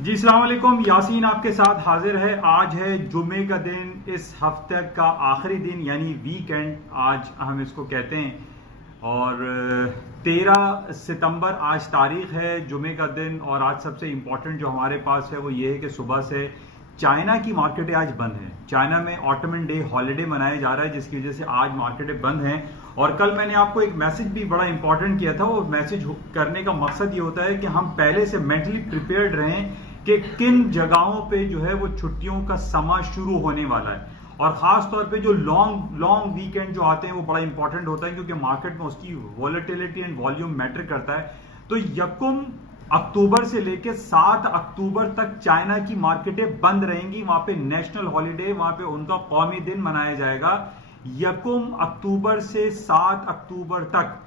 जी अस्सलाम वालेकुम। यासीन आपके साथ हाजिर है। आज है जुमे का दिन, इस हफ्ते का आखिरी दिन यानी वीकेंड आज हम इसको कहते हैं। और 13 सितंबर आज तारीख है, जुमे का दिन। और आज सबसे इम्पोर्टेंट जो हमारे पास है वो ये है कि सुबह से चाइना की मार्केटें आज बंद हैं। चाइना में ऑटोमन डे हॉलीडे मनाया जा रहा है, जिसकी वजह से आज मार्केटें बंद हैं। और कल मैंने आपको एक मैसेज भी बड़ा इंपॉर्टेंट किया था। वो मैसेज करने का मकसद ये होता है कि हम पहले से मेंटली प्रिपेयर्ड रहें कि किन जगहों पे जो है वो छुट्टियों का समा शुरू होने वाला है। और खास तौर पे जो लॉन्ग वीकेंड जो आते हैं वो बड़ा इंपॉर्टेंट होता है, क्योंकि मार्केट में उसकी वॉलेटिलिटी एंड वॉल्यूम मैटर करता है। तो 1 अक्टूबर से लेकर 7 अक्टूबर तक चाइना की मार्केटें बंद रहेंगी। वहां पे नेशनल हॉलीडे, वहां पे उनका कौमी दिन मनाया जाएगा 1 अक्टूबर से 7 अक्टूबर तक।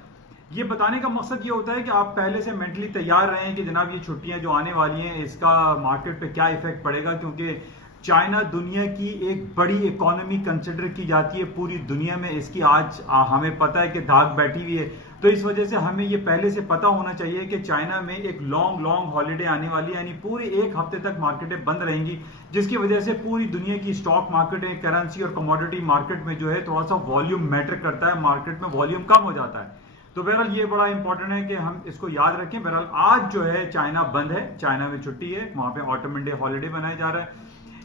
ये बताने का मकसद ये होता है कि आप पहले से मेंटली तैयार रहें कि जनाब ये छुट्टियां जो आने वाली हैं इसका मार्केट पे क्या इफेक्ट पड़ेगा। क्योंकि चाइना दुनिया की एक बड़ी इकोनॉमी कंसिडर की जाती है पूरी दुनिया में। इसकी आज हमें पता है कि धाक बैठी हुई है। तो इस वजह से हमें ये पहले से पता होना चाहिए कि चाइना में एक लॉन्ग हॉलीडे आने वाली है, यानी पूरे एक हफ्ते तक मार्केटें बंद रहेंगी, जिसकी वजह से पूरी दुनिया की स्टॉक मार्केट, करेंसी और कमोडिटी मार्केट में जो है थोड़ा सा वॉल्यूम मैटर करता है। मार्केट में वॉल्यूम कम हो जाता है। तो बहरहाल ये बड़ा इंपॉर्टेंट है कि हम इसको याद रखें। बहरहाल आज जो है चाइना बंद है, चाइना में छुट्टी है, वहां पे ऑटोमन डे हॉलीडे मनाया जा रहा है।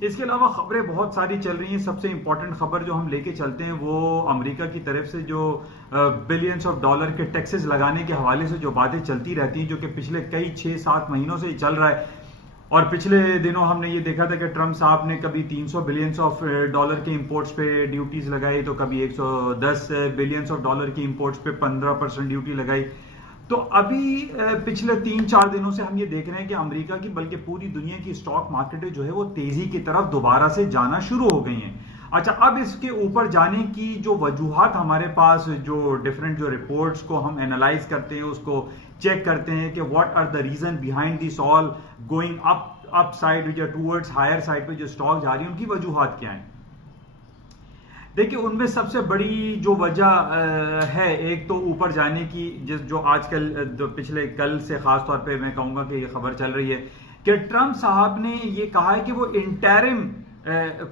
इसके अलावा खबरें बहुत सारी चल रही हैं। सबसे इंपॉर्टेंट खबर जो हम लेके चलते हैं वो अमेरिका की तरफ से जो बिलियंस ऑफ डॉलर के टैक्सेस लगाने के हवाले से जो बातें चलती रहती हैं, जो कि पिछले कई 6-7 महीनों से चल रहा है। और पिछले दिनों हमने ये देखा था कि ट्रंप साहब ने कभी 300 बिलियंस ऑफ डॉलर के इंपोर्ट्स पे ड्यूटीज लगाई, तो कभी 110 बिलियंस ऑफ डॉलर की इंपोर्ट्स पे 15% ड्यूटी लगाई। तो अभी पिछले 3-4 दिनों से हम ये देख रहे हैं कि अमेरिका की बल्कि पूरी दुनिया की स्टॉक मार्केटें जो है वो तेजी की तरफ दोबारा से जाना शुरू हो गई हैं। अच्छा, अब इसके ऊपर जाने की जो वजूहात हमारे पास, जो डिफरेंट जो रिपोर्ट्स को हम एनालाइज करते हैं, उसको चेक करते हैं कि what are the reason behind this all going up side या टूवर्ड्स हायर साइड पे जो स्टॉक जा रही है, उनकी वजूहात क्या है। देखिए, उनमें सबसे बड़ी जो वजह है, एक तो ऊपर जाने की जो आजकल पिछले कल से खास तौर पे मैं कहूंगा कि ये खबर चल रही है कि ट्रंप साहब ने ये कहा है कि वो इंटरिम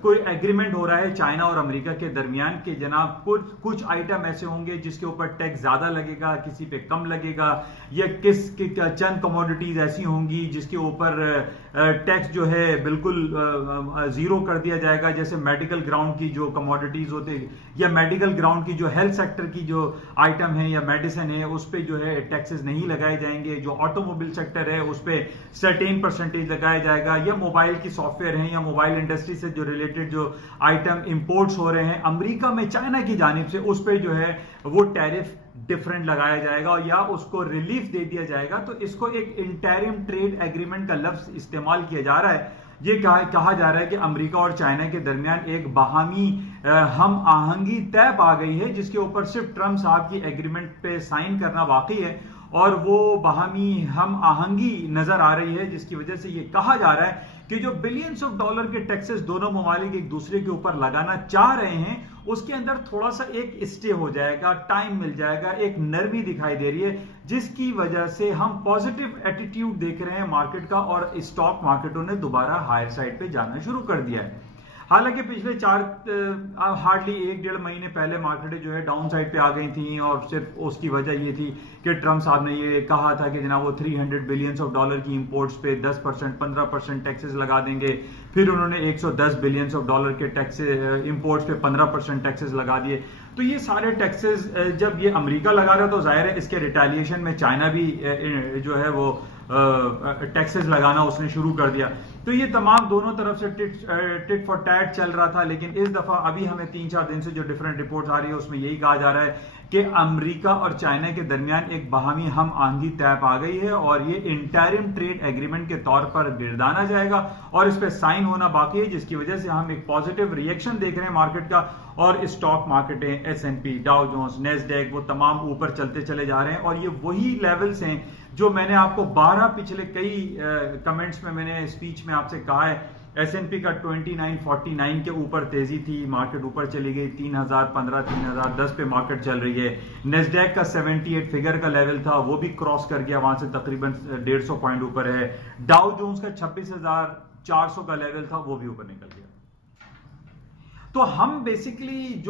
कोई एग्रीमेंट हो रहा है चाइना और अमेरिका के दरमियान के जनाब कुछ आइटम ऐसे होंगे जिसके ऊपर टैक्स ज्यादा लगेगा, किसी पे कम लगेगा, या चंद कमोडिटीज ऐसी होंगी जिसके ऊपर टैक्स जो है बिल्कुल जीरो कर दिया जाएगा। जैसे मेडिकल ग्राउंड की जो कमोडिटीज होते हैं, या मेडिकल ग्राउंड की जो हेल्थ सेक्टर की जो आइटम है या मेडिसिन है, उस पर जो है टैक्सेस नहीं लगाए जाएंगे। जो ऑटोमोबाइल सेक्टर है उस पर सर्टेन परसेंटेज लगाया जाएगा। या मोबाइल की सॉफ्टवेयर है या मोबाइल इंडस्ट्री से जो रिलेटेड जो आइटम इंपोर्ट्स हो रहे हैं अमेरिका में चाइना की जानिब से, उस पर जो है वो टैरिफ डिफरेंट लगाया जाएगा या उसको रिलीफ दे दिया जाएगा। तो इसको एक इंटरिम ट्रेड एग्रीमेंट का लफ्ज इस्तेमाल किया जा रहा है। ये कहा जा रहा है कि अमेरिका और चाइना के दरमियान एक बाहमी हम आहंगी तय पा गई है, जिसके ऊपर सिर्फ ट्रंप साहब की एग्रीमेंट पे साइन करना बाकी है। और वो बाहमी हम आहंगी नजर आ रही है, जिसकी वजह से ये कहा जा रहा है कि जो बिलियंस ऑफ डॉलर के टैक्सेस दोनों ममालिक एक दूसरे के ऊपर लगाना चाह रहे हैं, उसके अंदर थोड़ा सा एक स्टे हो जाएगा, टाइम मिल जाएगा, एक नरमी दिखाई दे रही है, जिसकी वजह से हम पॉजिटिव एटीट्यूड देख रहे हैं मार्केट का। और स्टॉक मार्केटों ने दोबारा हायर साइड पे जाना शुरू कर दिया है। हालांकि पिछले हार्डली 1-1.5 महीने पहले मार्केटें जो है डाउन साइड पे आ गई थी, और सिर्फ उसकी वजह ये थी कि ट्रंप साहब ने ये कहा था कि जनाब वो 300 बिलियंस ऑफ डॉलर की इंपोर्ट्स पे 10% 15% टैक्सेस लगा देंगे। फिर उन्होंने 110 बिलियंस ऑफ डॉलर के टैक्सेस इंपोर्ट्स पे 15% टैक्सेस लगा दिए। तो ये सारे टैक्सेस जब ये अमेरिका लगा रहा तो जाहिर है इसके रिटेलिएशन में चाइना भी जो है वो टैक्सेस लगाना उसने शुरू कर दिया। तो ये तमाम दोनों तरफ से टिट फॉर टैट चल रहा था। लेकिन इस दफा अभी हमें 3-4 दिन से जो डिफरेंट रिपोर्ट आ रही है उसमें यही कहा जा रहा है कि अमेरिका और चाइना के दरमियान एक बाहमी हम आहंगी तय पा गई है, और ये इंटरिम ट्रेड एग्रीमेंट के तौर पर गिरदाना जाएगा और इस पर साइन होना बाकी है, जिसकी वजह से हम एक पॉजिटिव रिएक्शन देख रहे हैं मार्केट का। और stock मार्केटें, S&P, Dow Jones, Nasdaq, वो तमाम ऊपर चलते चले जा रहे हैं। और ये वही लेवल्स हैं जो मैंने आपको 12 पिछले कई कमेंट्स में मैंने स्पीच में आपसे कहा है S&P का 2949 के ऊपर तेजी थी, मार्केट ऊपर चली गई, 3015 3010 पे मार्केट चल रही है। नेस्डैक का 78 फिगर का लेवल था, वो भी क्रॉस कर गया, वहां से तकरीबन 150 पॉइंट ऊपर है। डाउ जोन्स का 26,400 का लेवल था, वो भी ऊपर निकल गया। तो हम बेसिकली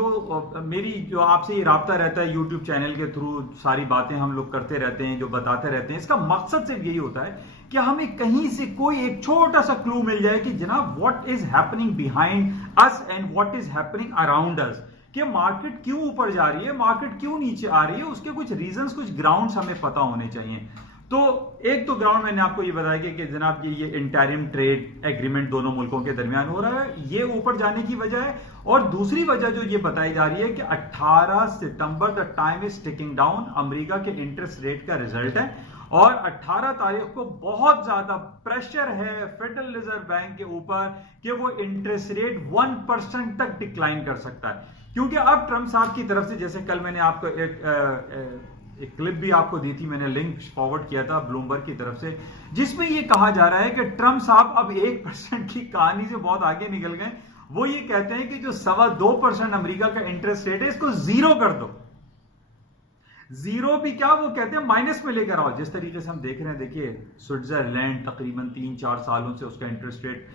मेरी जो आपसे ये राब्ता रहता है यूट्यूब चैनल के थ्रू, सारी बातें हम लोग करते रहते हैं, जो बताते रहते हैं, इसका मकसद सिर्फ यही होता है कि हमें कहीं से कोई एक छोटा सा क्लू मिल जाए कि जनाब what is happening behind us and what is happening around us, कि मार्केट क्यों ऊपर जा रही है, मार्केट क्यों नीचे आ रही है, उसके कुछ रीजंस, कुछ ग्राउंड्स हमें पता होने चाहिए। तो एक तो ग्राउंड मैंने आपको ये बताया कि जनाब ये इंटरिम ट्रेड एग्रीमेंट दोनों मुल्कों के दरमियान हो रहा है, ये ऊपर जाने की वजह है। और दूसरी वजह जो ये बताई जा रही है कि 18 सितंबर the time is ticking down, America के इंटरेस्ट रेट का रिजल्ट है, और 18 तारीख को बहुत ज्यादा प्रेशर है फेडरल रिजर्व बैंक के ऊपर कि वो इंटरेस्ट रेट 1% तक डिक्लाइन कर सकता है। क्योंकि अब ट्रंप साहब की तरफ से, जैसे कल मैंने आपको एक क्लिप भी आपको दी थी, मैंने लिंक फॉरवर्ड किया था ब्लूमबर्ग की तरफ से, जिसमें यह कहा जा रहा है कि ट्रंप साहब अब 1% की कहानी से बहुत आगे निकल गए। वो ये कहते हैं कि जो 2.25% अमेरिका का इंटरेस्ट रेट है, इसको जीरो कर दो। जीरो भी क्या, वो कहते हैं माइनस में लेकर आओ। जिस तरीके से हम देख रहे हैं, देखिए स्विट्जरलैंड तकरीबन 3-4 सालों से उसका इंटरेस्ट रेट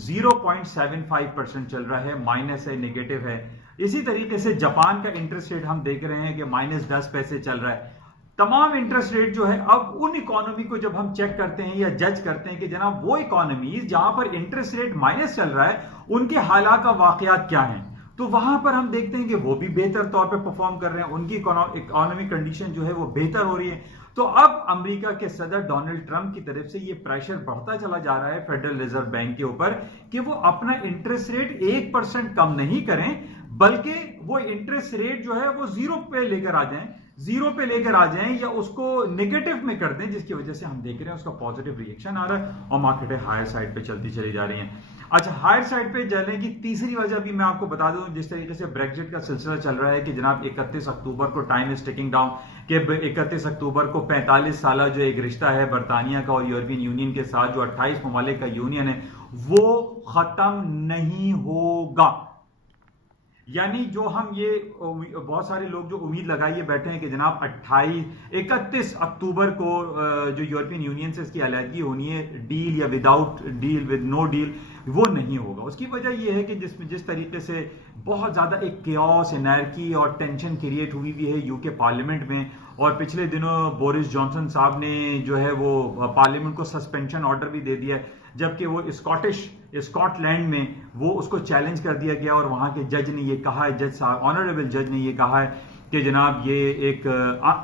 0.75% चल रहा है, माइनस है, नेगेटिव है। इसी तरीके से जापान का इंटरेस्ट रेट हम देख रहे हैं कि -10 चल रहा है। तमाम इंटरेस्ट रेट जो है, अब उन इकोनॉमी को जब हम चेक करते हैं या जज करते हैं कि जनाब वो इकोनॉमीज जहां पर इंटरेस्ट रेट माइनस चल रहा है, उनके हालात का वाकयात क्या हैं, तो वहां पर हम देखते हैं कि वो भी बेहतर तौर पे परफॉर्म कर रहे हैं, उनकी इकोनॉमिक कंडीशन जो है वो बेहतर हो रही है। तो अब अमेरिका के सदर डोनाल्ड ट्रंप की तरफ से ये प्रेशर बढ़ता चला जा रहा है फेडरल रिजर्व बैंक के ऊपर कि वो अपना इंटरेस्ट रेट 1% कम नहीं करें, बल्कि वो इंटरेस्ट रेट जो है वो 0 पे लेकर आ जाएं या उसको नेगेटिव में कर दें, जिसकी वजह से हम देख रहे हैं उसका पॉजिटिव रिएक्शन आ रहा है और मार्केटें हायर साइड पे चलती चली जा रही हैं। अच्छा, हायर साइड पे जाने की तीसरी वजह भी मैं आपको बता दूं, जिस तरीके से ब्रेक्जिट का सिलसिला चल रहा है कि जनाब 31 अक्टूबर को टाइम इज टिकिंग डाउन, कि 31 अक्टूबर को 45 साल जो एक रिश्ता है बरतानिया का और यूरोपियन यूनियन के साथ, जो 28 ममालिक का यूनियन है, वो खत्म नहीं होगा। यानी जो हम ये बहुत सारे लोग जो उम्मीद लगाइए बैठे हैं कि जनाब 31 अक्टूबर को जो यूरोपियन यूनियन से इसकी अलहदगी होनी है, डील या without deal, with no deal, वो नहीं होगा। उसकी वजह यह है कि जिस तरीके से बहुत ज्यादा एक केओस, एनर्की और टेंशन क्रिएट हुई है यूके पार्लियामेंट में, और पिछले दिनों बोरिस जॉनसन साहब ने जो है वो पार्लियामेंट को सस्पेंशन ऑर्डर भी दे दिया है, जबकि वो स्कॉटलैंड में वो उसको चैलेंज कर दिया गया और वहां के जज ने ये कहा है, जज साहब, ऑनरेबल जज ने ये कहा है कि जनाब ये एक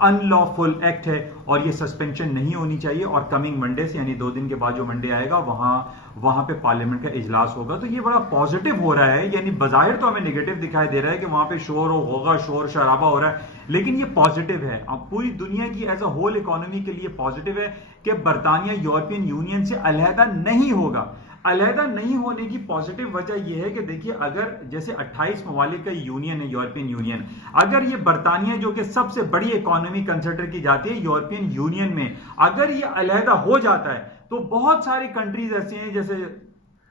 अनलॉफुल एक्ट है और ये सस्पेंशन नहीं होनी चाहिए, और कमिंग मंडे से, यानी 2 दिन के बाद जो मंडे आएगा, वहां पे पार्लियामेंट का इजलास होगा। तो ये बड़ा पॉजिटिव हो रहा है, यानी बजाहिर तो हमें नेगेटिव दिखाई दे रहा है कि वहां पे शोर शराबा हो रहा है, लेकिन ये पॉजिटिव है। अब पूरी दुनिया की एज अ होल इकोनॉमी के लिए पॉजिटिव है कि बरतानिया यूरोपियन यूनियन से अलहदा नहीं होगा। अलहदा नहीं होने की पॉजिटिव वजह यह है कि देखिए, अगर जैसे 28 ममालिक का यूनियन है यूरोपियन यूनियन, अगर ये बरतानिया जो कि सबसे बड़ी इकोनॉमी कंसिडर की जाती है यूरोपियन यूनियन में, अगर ये अलहदा हो जाता है तो बहुत सारी कंट्रीज ऐसी हैं, जैसे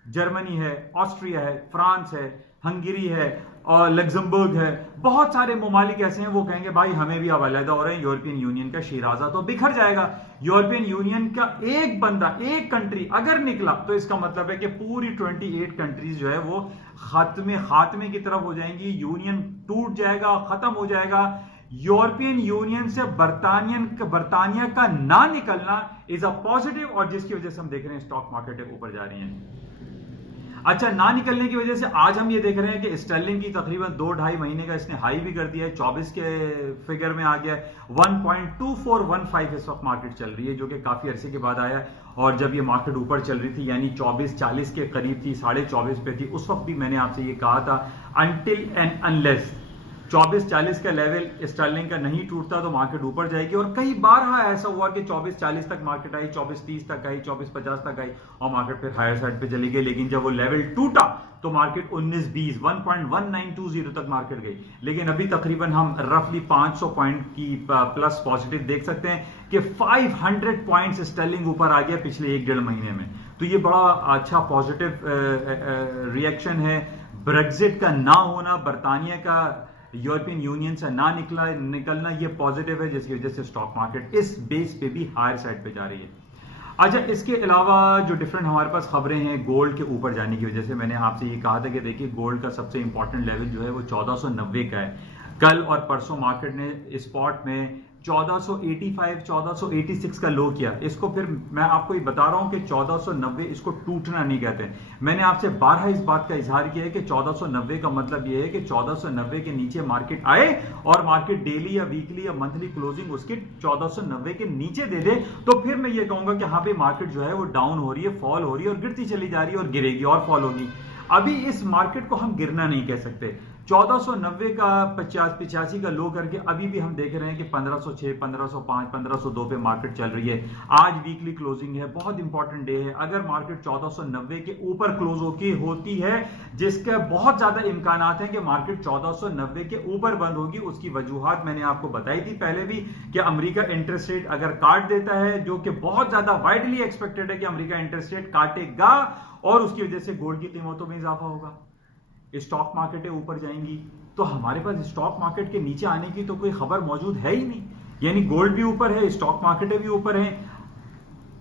जर्मनी है, ऑस्ट्रिया है, फ्रांस है, हंगरी है और लग्जमबर्ग है, बहुत सारे ममालिक ऐसे हैं, वो कहेंगे भाई हमें भी अब अलहदा हो रहे हैं, यूरोपियन यूनियन का शिराजा तो बिखर जाएगा। यूरोपियन यूनियन का एक बंदा, एक कंट्री अगर निकला, तो इसका मतलब है कि पूरी 28 कंट्रीज जो है वो खात्मे की तरफ हो जाएंगी, यूनियन टूट जाएगा, खत्म हो जाएगा। यूरोपियन यूनियन से बरतानिया का ना निकलना इज अ पॉजिटिव, और जिसकी वजह से हम देख रहे हैं स्टॉक मार्केट ऊपर जा रही हैं। अच्छा, ना निकलने की वजह से आज हम ये देख रहे हैं कि स्टर्लिंग की तकरीबन 2-2.5 महीने का इसने हाई भी कर दिया है, 24 के फिगर में आ गया है, 1.2415 इस वक्त मार्केट चल रही है, जो कि काफी अरसे के बाद आया है। और जब ये मार्केट ऊपर चल रही थी, यानी 24-40 के करीब थी, 24.5 पे थी, उस वक्त भी मैंने आपसे ये कहा था, अनटिल एंड अनलेस 24-40 का लेवल स्टर्लिंग का नहीं टूटता तो मार्केट ऊपर जाएगी। और कई बार ऐसा हुआ कि 24-40 तक मार्केट आई, 24-30 तक आई, 24-50 तक आई और मार्केट फिर हायर साइड पे चली गई। लेकिन जब वो लेवल टूटा तो मार्केट 19-20 1.1920 तक मार्केट गई। लेकिन अभी तकरीबन हम रफली 500 पॉइंट की प्लस पॉजिटिव देख सकते हैं कि 500 पॉइंट्स स्टर्लिंग ऊपर आ गया पिछले 1-1.5 महीने में। तो ये बड़ा अच्छा पॉजिटिव रिएक्शन है। ब्रेक्जिट का ना होना, बरतानिया का यूरोपियन यूनियन से ना निकलना, ये पॉजिटिव है, जिसकी वजह से स्टॉक मार्केट इस बेस पे भी हायर साइड पे जा रही है। अच्छा, इसके अलावा जो डिफरेंट हमारे पास खबरें हैं गोल्ड के ऊपर जाने की वजह से, मैंने आपसे ये कहा था कि देखिए गोल्ड का सबसे इंपॉर्टेंट लेवल जो है वो 1490 का है। कल और परसों मार्केट ने स्पॉट में 1485 1486 का लो किया। इसको फिर मैं आपको ये बता रहा हूं कि 1490 इसको टूटना नहीं कहते। मैंने आपसे 12 इस बात का इजहार किया है कि 1490 का मतलब ये है कि 1490 के नीचे मार्केट आए और मार्केट डेली या वीकली या मंथली क्लोजिंग उसकी 1490 के नीचे दे दे, तो फिर मैं ये कहूंगा कि हाँ भाई मार्केट जो है वो डाउन हो रही है, फॉल हो रही है और गिरती चली जा रही है और गिरेगी और फॉल होगी। अभी इस मार्केट को हम गिरना नहीं कह सकते। 1490 का 85 का लो करके अभी भी हम देख रहे हैं कि 1506 1505 1502 पे मार्केट चल रही है। आज वीकली क्लोजिंग है, बहुत इंपॉर्टेंट डे है। अगर मार्केट 1490 के ऊपर क्लोज होती है, जिसके बहुत ज्यादा इम्कान हैं कि मार्केट 1490 के ऊपर बंद होगी। उसकी वजूहात मैंने आपको बताई थी पहले भी कि अमेरिका इंटरेस्ट रेट अगर काट देता है, जो कि बहुत ज्यादा वाइडली एक्सपेक्टेड है कि अमेरिका इंटरेस्ट रेट काटेगा और उसकी वजह से गोल्ड की कीमतों में इजाफा होगा, स्टॉक मार्केटें ऊपर जाएंगी। तो हमारे पास स्टॉक मार्केट के नीचे आने की तो कोई खबर मौजूद है ही नहीं, यानी गोल्ड भी ऊपर है, स्टॉक मार्केटें भी ऊपर हैं।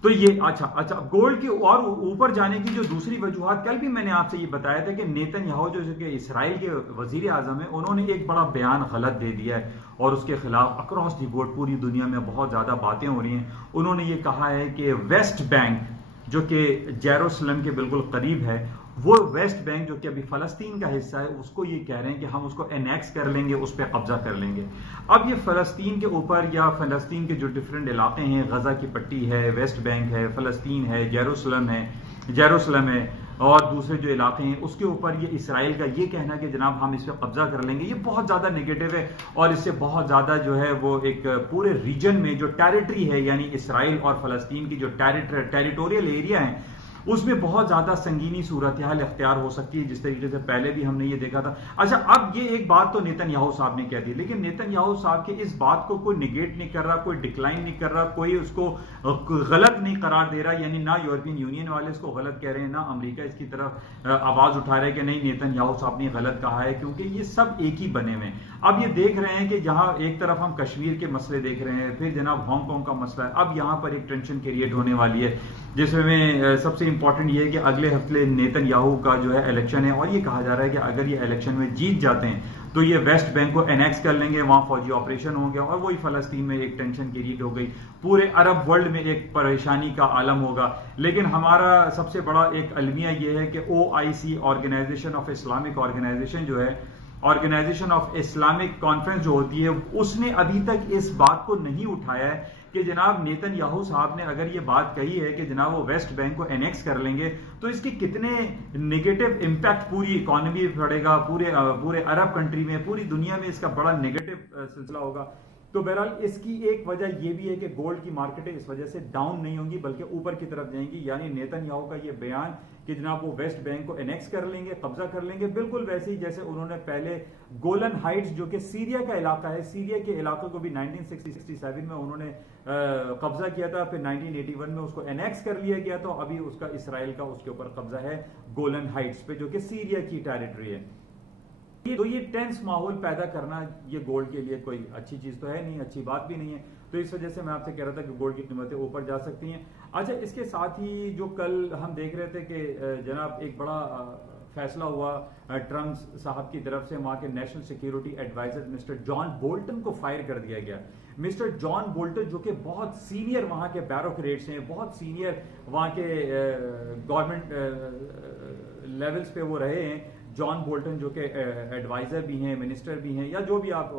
तो ये अच्छा गोल्ड की और ऊपर जाने की जो दूसरी वजूहत, कल भी मैंने आपसे ये बताया था कि नेतन्याहू जो कि इसराइल के वजीर आजम है, उन्होंने एक बड़ा बयान गलत दे दिया है और उसके खिलाफ अक्रॉस दी बोर्ड पूरी दुनिया में बहुत ज्यादा बातें हो रही हैं। उन्होंने ये कहा है कि वेस्ट बैंक जो कि जेरूसलम के बिल्कुल करीब है, वो वेस्ट बैंक जो कि अभी फलस्तीन का हिस्सा है, उसको ये कह रहे हैं कि हम उसको एनेक्स कर लेंगे, उस पर कब्जा कर लेंगे। अब ये फलस्तीन के ऊपर या फलस्तीन के जो डिफरेंट इलाके हैं, गजा की पट्टी है, वेस्ट बैंक है, फलस्तीन है, जेरूसलम है और दूसरे जो इलाके हैं उसके ऊपर ये इसराइल का ये कहना कि जनाब हम इस पर कब्जा कर लेंगे, ये बहुत ज्यादा नेगेटिव है। और इससे बहुत ज्यादा जो है वो एक पूरे रीजन में जो टेरिटरी है, यानी इसराइल और फलस्तीन की जो टेरिटोरियल एरिया है, उसमें बहुत ज्यादा संगीनी सूरत हाल इख्तियार हो सकती है, जिस तरीके से पहले भी हमने ये देखा था। अच्छा, अब ये एक बात तो नेतन्याहू साहब ने कह दी, लेकिन नेतन्याहू साहब के इस बात को कोई निगेट नहीं कर रहा, कोई डिक्लाइन नहीं कर रहा, कोई उसको गलत नहीं करार दे रहा, यानी ना यूरोपियन यूनियन वाले इसको गलत कह रहे हैं, ना अमेरिका इसकी तरफ आवाज उठा रहे हैं कि नहीं नेतन्याहू साहब ने गलत कहा है, क्योंकि ये सब एक ही बने में। अब ये देख रहे हैं कि जहां एक तरफ हम कश्मीर के मसले देख रहे हैं, फिर जनाब हांगकांग का मसला है, अब यहां पर एक टेंशन क्रिएट होने वाली है, जिसमें सबसे इंपॉर्टेंट ये है कि अगले हफ्ते नेतन्याहू का जो है इलेक्शन है और ये कहा जा रहा है कि अगर ये इलेक्शन में जीत जाते हैं तो ये वेस्ट बैंक को एनेक्स कर लेंगे, वहां फौजी ऑपरेशन हो गया और वही फलस्तीन में एक टेंशन क्रिएट हो गई, पूरे अरब वर्ल्ड में एक परेशानी का आलम होगा। लेकिन हमारा सबसे बड़ा एक अलमिया ये है कि OIC organisation of Islamic organisation जो है, ऑर्गेनाइजेशन ऑफ इस्लामिक कॉन्फ्रेंस जो होती है, उसने अभी तक इस बात को नहीं उठाया है कि जनाब नेतन्याहू साहब ने अगर ये बात कही है कि जनाब वो वेस्ट बैंक को एनेक्स कर लेंगे तो इसके कितने नेगेटिव इंपैक्ट पूरी इकोनॉमी पे पड़ेगा, पूरे अरब कंट्री में, पूरी दुनिया में इसका बड़ा नेगेटिव सिलसिला होगा। तो बहरहाल इसकी एक वजह यह भी है कि गोल्ड की मार्केटें इस वजह से डाउन नहीं होंगी बल्कि ऊपर की तरफ जाएंगी, यानी नेतन्याहू का यह बयान कि जनाब वो वेस्ट बैंक को एनेक्स कर लेंगे, कब्जा कर लेंगे, बिल्कुल वैसे ही जैसे उन्होंने पहले गोलन हाइट्स जो कि सीरिया का इलाका है, सीरिया के इलाके को भी 1967 में उन्होंने कब्जा किया था, फिर 1981 में उसको एनेक्स कर लिया गया, तो अभी उसका इसराइल का उसके ऊपर कब्जा है गोलन हाइट्स पे जो कि सीरिया की टेरिटरी है। तो ये टेंस माहौल पैदा करना ये गोल्ड के लिए कोई अच्छी चीज तो है नहीं, अच्छी बात भी नहीं है। तो इस वजह से मैं आपसे कह रहा था कि गोल्ड की कीमतें ऊपर जा सकती हैं। अच्छा, इसके साथ ही जो कल हम देख रहे थे कि जनाब एक बड़ा फैसला हुआ ट्रम्प साहब की तरफ से, वहां के national security adviser mister John Bolton को फायर कर दिया गया। मिस्टर जॉन बोल्टन जो कि बहुत सीनियर वहां के ब्यूरोक्रेट्स हैं, बहुत सीनियर वहां के गवर्नमेंट लेवल्स पे वो रहे हैं, जॉन बोल्टन जो कि एडवाइजर भी हैं, मिनिस्टर भी हैं, या जो भी आप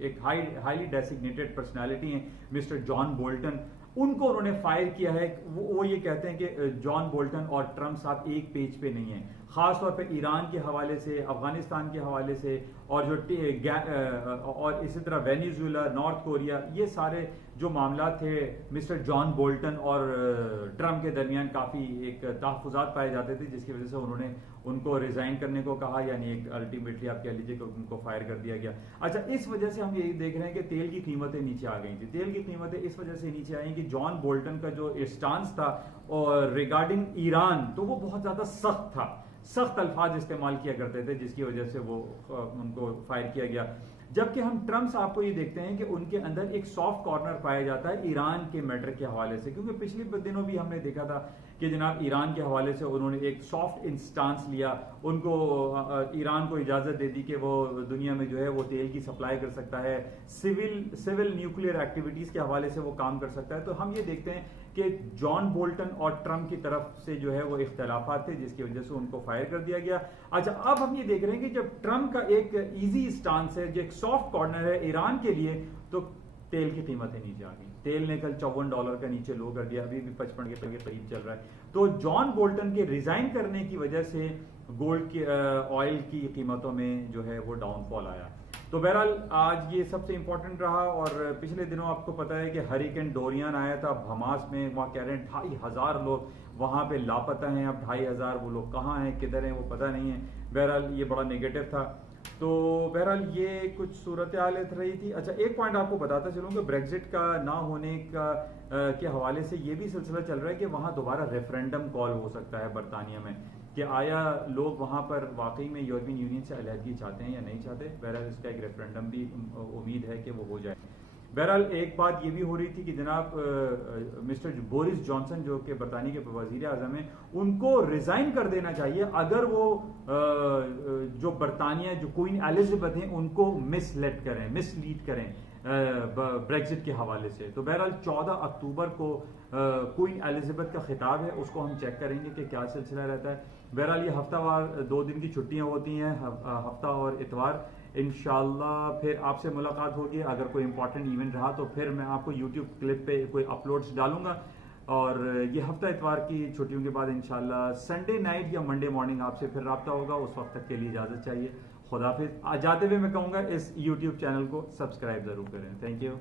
एक हाईली डेसिग्नेटेड पर्सनालिटी हैं मिस्टर जॉन बोल्टन। उनको उन्होंने फायर किया है। वो ये कहते हैं कि जॉन बोल्टन और ट्रंप साहब एक पेज पे नहीं है, खासतौर पे ईरान के हवाले से, अफगानिस्तान के हवाले से, और और इसी तरह वेनेजुएला, नॉर्थ कोरिया, ये सारे जो मामला थे मिस्टर जॉन बोल्टन और ट्रंप के दरमियान काफी एक तहफुजात पाए जाते थे, जिसकी वजह से उन्होंने उनको रिजाइन करने को कहा, यानी एक अल्टीमेटली आप कह लीजिए कि उनको फायर कर दिया गया। अच्छा, इस वजह से हम यही देख रहे हैं कि तेल की कीमतें नीचे आ गई थी। तेल की कीमतें इस वजह से नीचे आई कि जॉन बोल्टन का जो स्टांस था और रिगार्डिंग ईरान, तो वो बहुत ज्यादा सख्त था, सख्त अल्फाज इस्तेमाल किया करते थे, जिसकी वजह से वो उनको फायर किया गया। जबकि हम ट्रंप साहब को ये देखते हैं कि उनके अंदर एक सॉफ्ट कॉर्नर पाया जाता है ईरान के मैटर के हवाले से, क्योंकि पिछले दिनों भी हमने देखा था कि जनाब ईरान के हवाले से उन्होंने एक सॉफ्ट इंस्टांस लिया, उनको ईरान को इजाजत दे दी कि वो दुनिया में जो है वो तेल की सप्लाई कर सकता है, सिविल न्यूक्लियर एक्टिविटीज के हवाले से वो काम कर सकता है। तो हम ये देखते हैं कि जॉन बोल्टन और ट्रंप की तरफ से जो है वो इख्तलाफात थे, जिसकी वजह से उनको फायर कर दिया गया। अच्छा, अब हम ये देख रहे हैं कि जब ट्रंप का एक इजी स्टांस है, जो एक सॉफ्ट कॉर्नर है ईरान के लिए, तो तेल की कीमतें नीचे आ गई। तेल ने कल $54 का नीचे लो कर दिया, अभी भी 55 के करीब चल रहा है। तो जॉन बोल्टन के रिजाइन करने की वजह से गोल्ड की ऑयल की कीमतों में जो है वो डाउनफॉल आया। तो बहरहाल आज ये सबसे इंपॉर्टेंट रहा। और पिछले दिनों आपको पता है कि हरिकेन डोरियन आया था हमास में, वहां कह रहे हैं 2500 लोग वहां पे लापता हैं। अब 2500 वो लोग कहाँ हैं, किधर हैं, वो पता नहीं है। बहरहाल ये बड़ा नेगेटिव था। तो बहरहाल ये कुछ सूरत हाल रही थी। अच्छा, एक पॉइंट आपको बताता चलूं कि ब्रेग्जिट का ना होने का के हवाले से ये भी सिलसिला चल रहा है कि वहां दोबारा रेफरेंडम कॉल हो सकता है बरतानिया में, कि आया लोग वहां पर वाकई में यूरोपियन यूनियन से अलहदगी चाहते हैं या नहीं चाहते। बहरहाल इसका एक रेफरेंडम भी उम्मीद है कि वो हो जाए। बहरहाल एक बात ये भी हो रही थी कि जनाब मिस्टर बोरिस जॉनसन जो कि बरतानिया के वजीर आजम हैं, उनको रिजाइन कर देना चाहिए अगर वो जो बरतानिया जो क्वीन एलिजाबेथ हैं उनको मिसलीड करें ब्रेग्जिट के हवाले से। तो बहरहाल 14 अक्टूबर को क्वीन एलिजाबेथ का खिताब है, उसको हम चेक करेंगे कि क्या सिलसिला रहता है। बहरहाल ये हफ्तावार 2 दिन की छुट्टियां होती हैं, हफ्ता और इतवार। इंशाल्लाह फिर आपसे मुलाकात होगी। अगर कोई इंपॉर्टेंट इवेंट रहा तो फिर मैं आपको यूट्यूब क्लिप पे कोई अपलोड्स डालूंगा। और ये हफ्ता इतवार की छुट्टियों के बाद इंशाल्लाह संडे नाइट या मंडे मॉर्निंग आपसे फिर रब्ता होगा। उस वक्त तक के लिए इजाजत चाहिए। खुदाफिज। जाते हुए मैं कहूंगा इस यूट्यूब चैनल को सब्सक्राइब जरूर करें। Thank you.